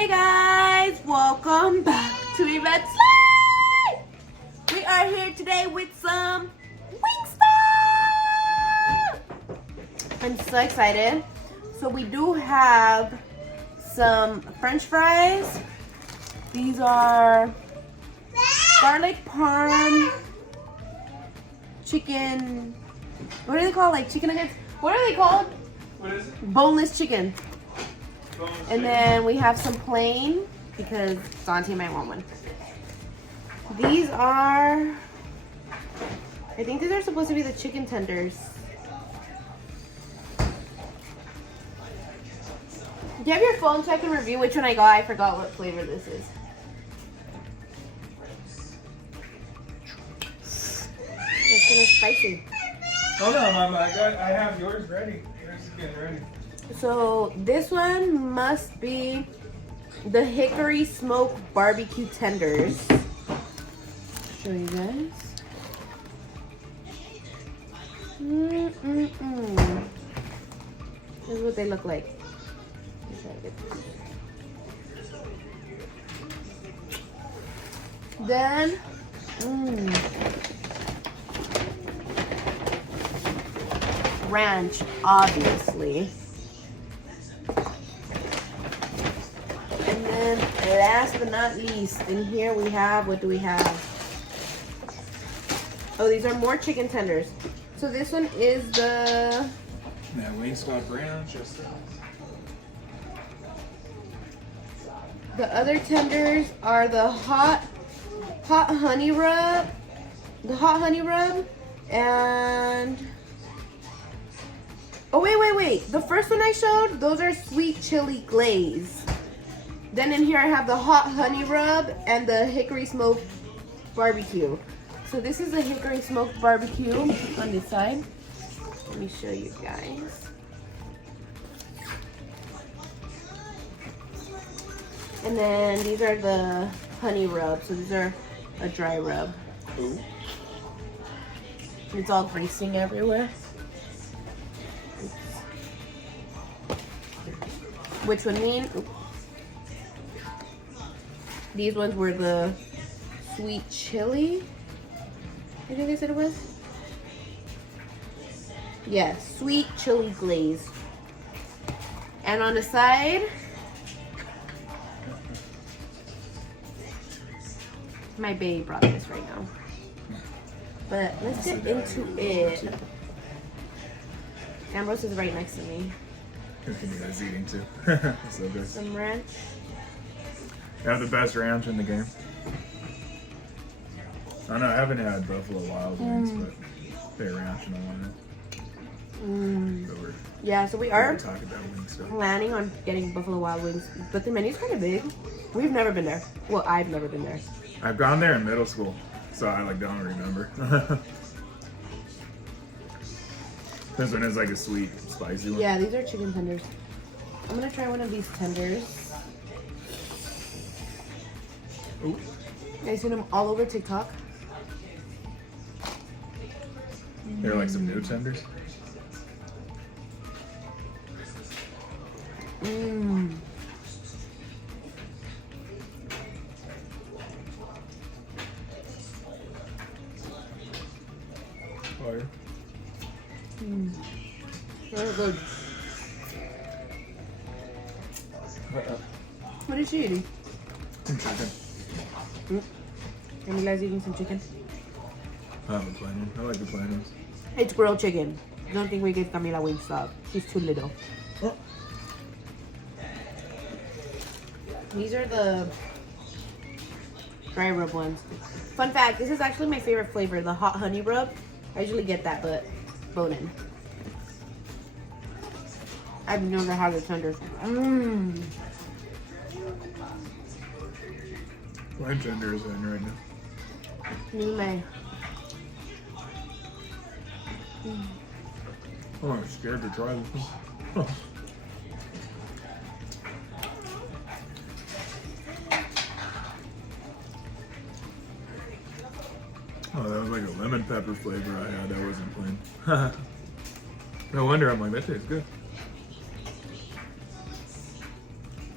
Hey guys, welcome back to Event Slide! We are here today with some Wingstop! I'm so excited. So we do have some French fries. These are garlic parm chicken. What are they called? Like chicken nuggets? What are they called? What is it? Boneless chicken. And then we have some plain because Santi might want one. These are, I think these are supposed to be the chicken tenders. Do you have your phone so I can review which one I got? I forgot what flavor this is. It's kind of spicy. Oh no, Mama, I have yours ready. Yours is getting ready. So this one must be the hickory smoked barbecue tenders. Show you guys. This is what they look like. Then, ranch, obviously. And then last but not least, in here we have, what do we have? Oh, these are more chicken tenders. So this one is the... That Wingstop ranch. The other tenders are the hot honey rub. The hot honey rub and... Oh, wait. The first one I showed, those are sweet chili glaze. Then in here I have the hot honey rub and the hickory smoked barbecue. So this is the hickory smoked barbecue on this side. Let me show you guys. And then these are the honey rub. So these are a dry rub. Ooh. It's all greasing everywhere. Which would mean these ones were the sweet chili. I think they said it was. Yeah, sweet chili glaze. And on the side, my baby brought this right now. But let's get into it. Ambrose is right next to me. He's eating too. So good. Some ranch. You have the best ranch in the game. I know I haven't had Buffalo Wild Wings, but they're ranch in a while. So Yeah, so we are talking about Wingstop. planning on getting Buffalo Wild Wings, but the menu's kind of big. We've never been there. Well, I've never been there. I've gone there in middle school, so I don't remember. This one is like a sweet, spicy one. Yeah, these are chicken tenders. I'm gonna try one of these tenders. Ooh. I seen them all over TikTok. They're like some new tenders. Fire. Very good. What is she eating? Some chicken. Camila's eating some chicken. I have a plain one. I like the plain ones. It's grilled chicken. Don't think we give Camila Wingstop. She's too little. Oh. These are the dry rub ones. Fun fact, this is actually my favorite flavor, the hot honey rub. I usually get that, but bone in. I've never had the tenders. My tender is in right now. Me, my. Oh, I'm scared to try this one. Oh, that was like a lemon pepper flavor I had. That wasn't plain. No wonder I'm like, that tastes good.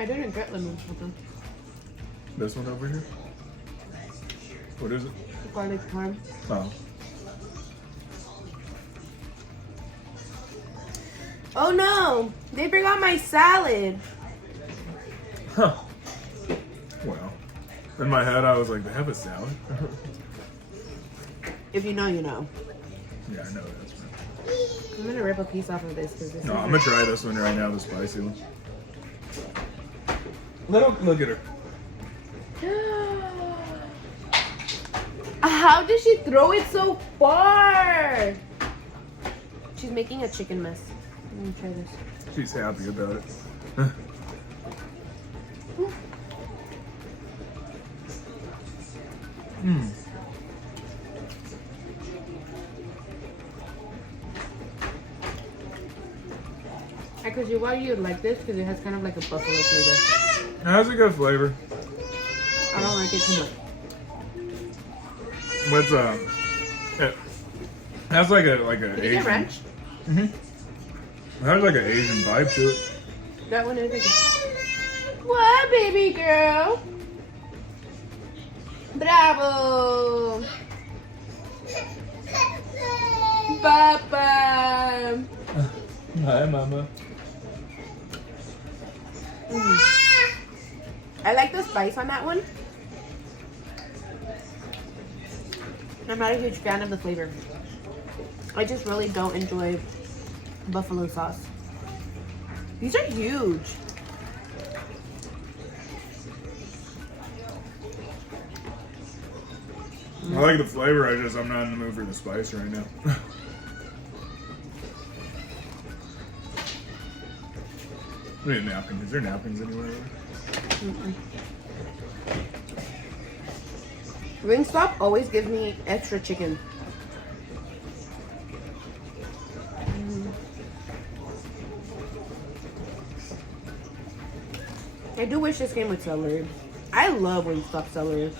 I didn't get lemon pepper. This one over here? What is it? Garlic parm. Oh. Oh no! They forgot my salad. Huh. Well, in my head I was like, they have a salad? If you know, you know. Yeah, I know that's right. I'm gonna rip a piece off of this because this No, is I'm gonna try this one right now, the spicy one. Look at her. How did she throw it so far? She's making a chicken mess. Let me try this. She's happy about it. Mmm. Because why you like this? Because it has kind of like a buffalo flavor. It has a good flavor. I don't like it too much. What's it has like a Did you Asian. get ranch? Mhm. It has like an Asian vibe to it. That one is like what, baby girl? Bravo! Papa! Hi, mama. I like the spice on that one. I'm not a huge fan of the flavor. I just really don't enjoy buffalo sauce. These are huge. I like the flavor, I'm not in the mood for the spice right now. We need napkins. Is there napkins anywhere? Wingstop always gives me extra chicken. I do wish this came with celery. I love Wingstop celery.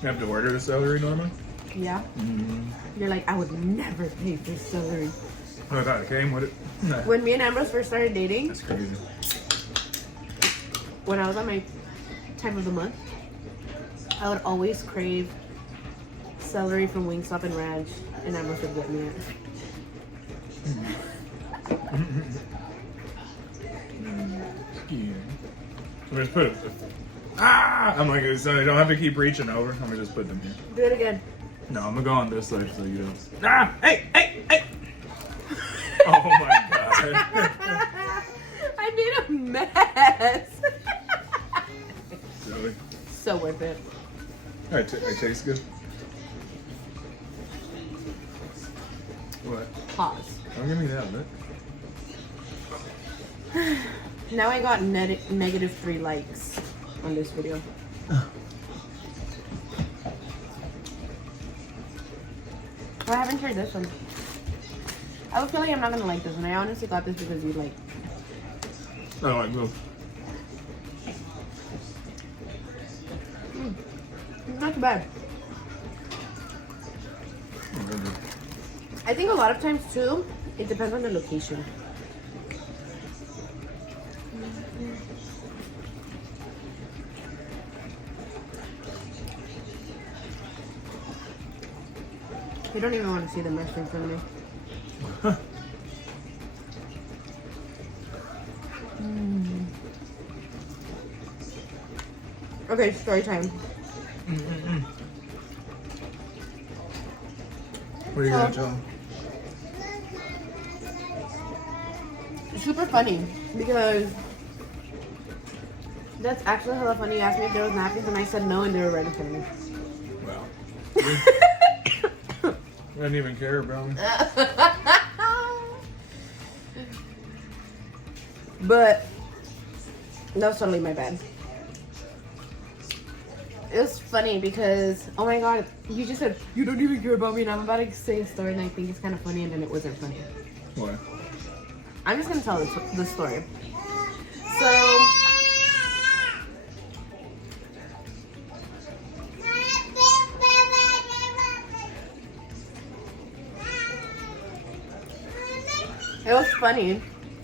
You have to order the celery normally? Yeah. You're like, I would never pay for celery. I thought it came with it. Nah. When me and Ambrose first started dating, That's crazy. when I was on my time of the month, I would always crave celery from Wingstop and ranch, and Ambrose would get me it. Yeah. I'm gonna put it. I'm like, so I don't have to keep reaching over. I'm gonna just put them here. Do it again. No, I'm gonna go on this side so you don't. Hey! Oh my god. I made a mess. Silly. So worth it. I taste good. What? Pause. Don't give me that, man. Now I got -3 likes on this video. I haven't tried this one. I was feeling I'm not gonna like this one. I honestly got this because you like. I don't like those. Not too bad. I think a lot of times too, it depends on the location. You don't even want to see the mess in front of me. Okay, story time. What are you gonna tell them? Super funny because that's actually hella funny. You asked me if there was napkins and I said no, and they were right in front of me. Wow. I didn't even care, bro. But that was totally my bad. It was funny because, oh my god, you just said, you don't even care about me, and I'm about to say a story and I think it's kind of funny, and then it wasn't funny. What? I'm just going to tell the story. So, it was funny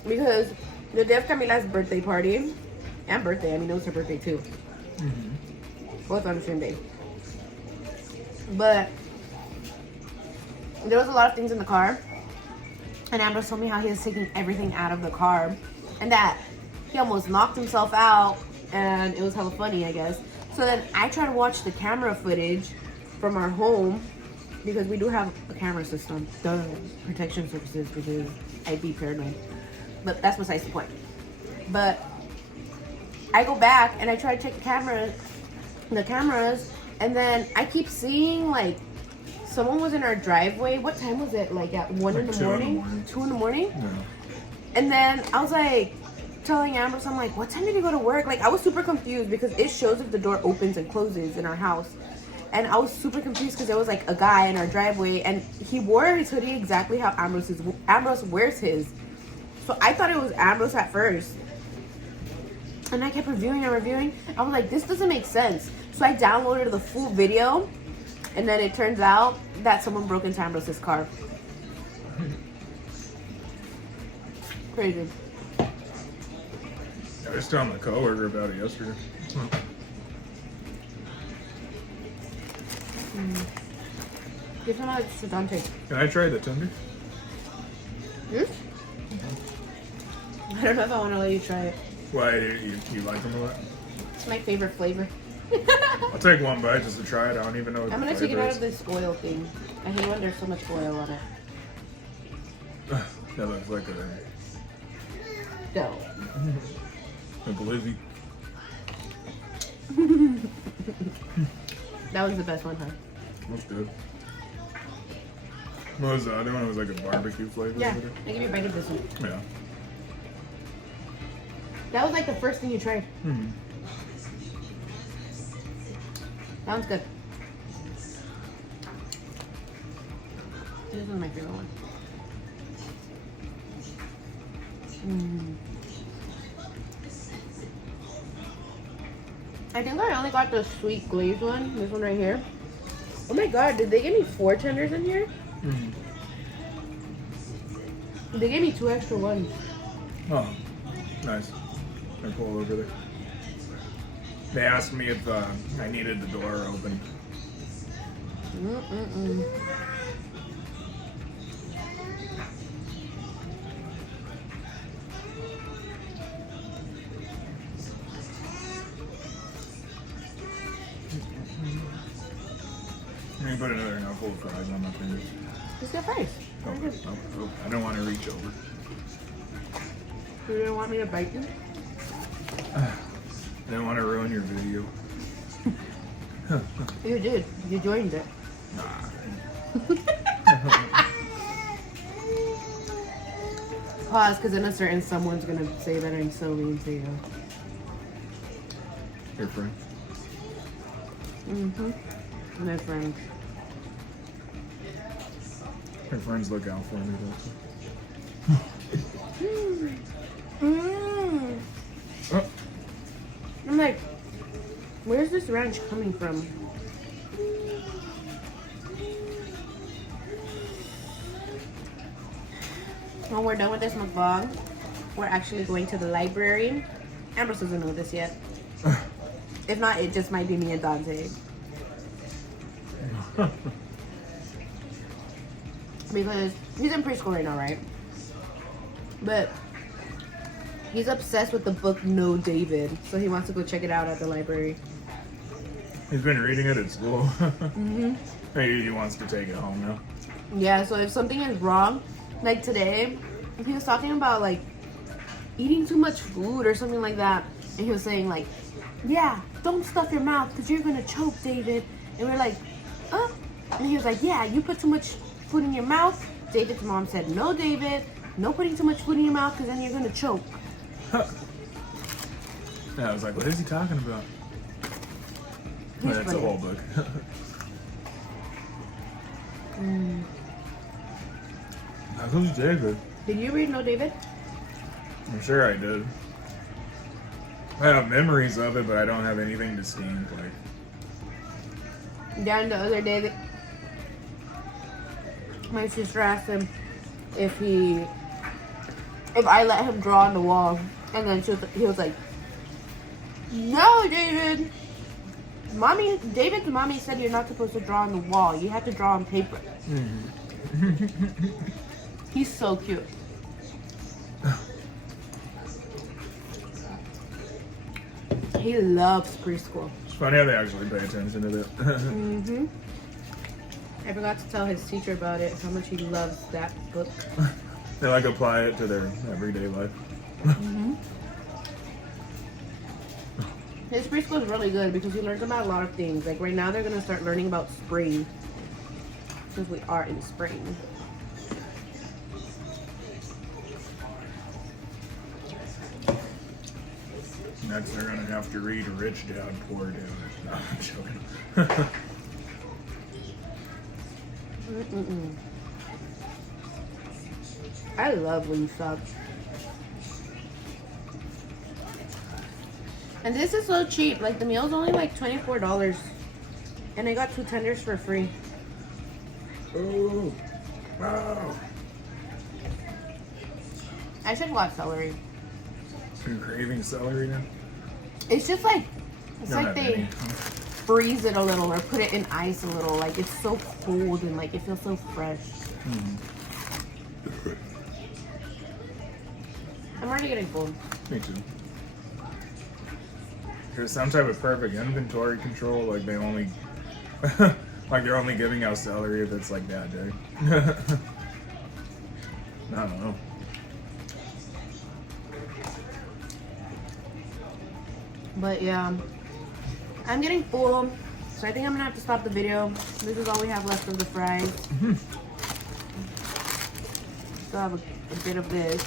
because the day of Camila's birthday party and birthday, I mean, it was her birthday too. Both on the same day. But there was a lot of things in the car. And Ambrose told me how he was taking everything out of the car. And that he almost knocked himself out. And it was hella funny, I guess. So then I tried to watch the camera footage from our home. Because we do have a camera system. Protection services, because I'd be paranoid. But that's besides the point. But I go back and I try to check the cameras. And then I keep seeing like someone was in our driveway. What time was it? Like at 1 in the morning? 2 in the morning? Yeah. And then I was like telling Ambrose, I'm like, what time did he go to work? Like I was super confused because it shows if the door opens and closes in our house. And I was super confused because there was like a guy in our driveway and he wore his hoodie exactly how Ambrose wears his. So I thought it was Ambrose at first. And I kept reviewing. I was like, this doesn't make sense. So I downloaded the full video. And then it turns out that someone broke into Ambrose's car. Crazy. I was telling my coworker about it yesterday. Give some out to Dante. Can I try the tender? I don't know if I want to let you try it. Why, you like them a lot? It's my favorite flavor. I'll take one bite just to try it. I don't even know what I'm the going to take it flavor out of this oil thing. I hate when there's so much oil on it. That looks like No. a glizzy. That was the best one, huh? That's good. What was the other one? It was like a barbecue flavor. Yeah, I give you a bite of this one. Yeah. That was like the first thing you tried. That one's good. This is my favorite one. I think I only got the sweet glazed one. This one right here. Oh my god, did they give me 4 tenders in here? They gave me 2 extra ones. Oh, nice. I pull over there. They asked me if I needed the door open. Let me put another full of fries on my fingers. Just get fries. Oh, I don't want to reach over. You don't want me to bite you? I don't want to ruin your video. You did. You joined it. Nah. Pause, because in a certain someone's going to say that I'm so mean to you. Your friend. My friend. Her friends look out for me, Oh. I'm like, where's this ranch coming from? When we're done with this mukbang, we're actually going to the library. Ambrose doesn't know this yet. If not, it just might be me and Dante. Because he's in preschool right now, right? But he's obsessed with the book No David, so he wants to go check it out at the library. He's been reading it at school. He wants to take it home now. Yeah, so if something is wrong, like today, he was talking about like eating too much food or something like that, and he was saying like, yeah, don't stuff your mouth because you're gonna choke, David. And we're like, and he was like, yeah, you put too much food in your mouth. David's mom said, no, David, no putting too much food in your mouth because then you're gonna choke. Yeah, I was like, what is he talking about? That's a whole book. Who's David? Did you read No David? I'm sure I did. I have memories of it, but I don't have anything distinct. Like, Yeah, and the other day, my sister asked him if he if I let him draw on the wall. And then he was like, no, David. David's mommy said you're not supposed to draw on the wall. You have to draw on paper. He's so cute. He loves preschool. It's funny how they actually pay attention to that. I forgot to tell his teacher about it, how much he loves that book. They like apply it to their everyday life. His preschool is really good because he learns about a lot of things. Like right now they're going to start learning about spring. Since we are in spring. Next they're going to have to read Rich Dad, Poor Dad. No, I'm joking. I love Wingstop. And this is so cheap. Like the meal's only like $24. And I got 2 tenders for free. Oh, wow. I should watch celery. You're craving celery now? It's just like, it's Don't like have they any. freeze it a little or put it in ice a little. Like it's so cold and like it feels so fresh. I'm already getting full. Me too. There's some type of perfect inventory control, like they only, like they're only giving out celery if it's like that day. I don't know. But yeah, I'm getting full, so I think I'm gonna have to stop the video. This is all we have left of the fries. Still have a bit of this.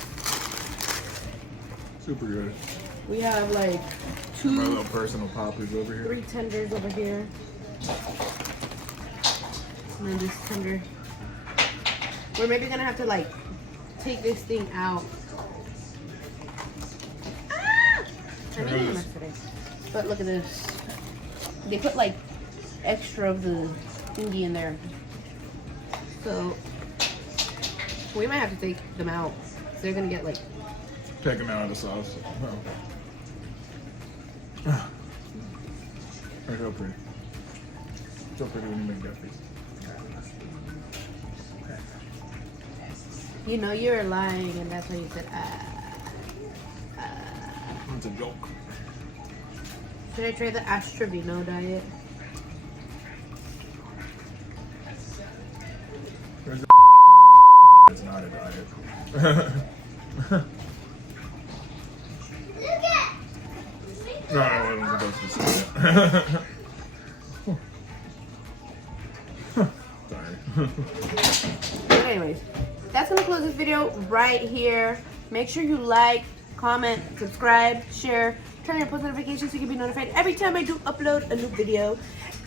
Super good. We have like My little personal poppers over here. 3 tenders over here. And then this tender. We're maybe gonna have to like take this thing out. Ah! I made it yesterday. But look at this. They put like extra of the thingy in there. So we might have to take them out. So they're gonna get like. Take them out of the sauce. Oh. They're so pretty. So pretty when you make that face. You know you're lying, and that's why you said It's a joke. Should I try the Astravino diet? There's a it's not a diet. No, I wasn't supposed to say that. Sorry. But anyways, that's gonna close this video right here. Make sure you like, comment, subscribe, share, turn your post notifications so you can be notified every time I do upload a new video.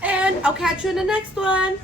And I'll catch you in the next one.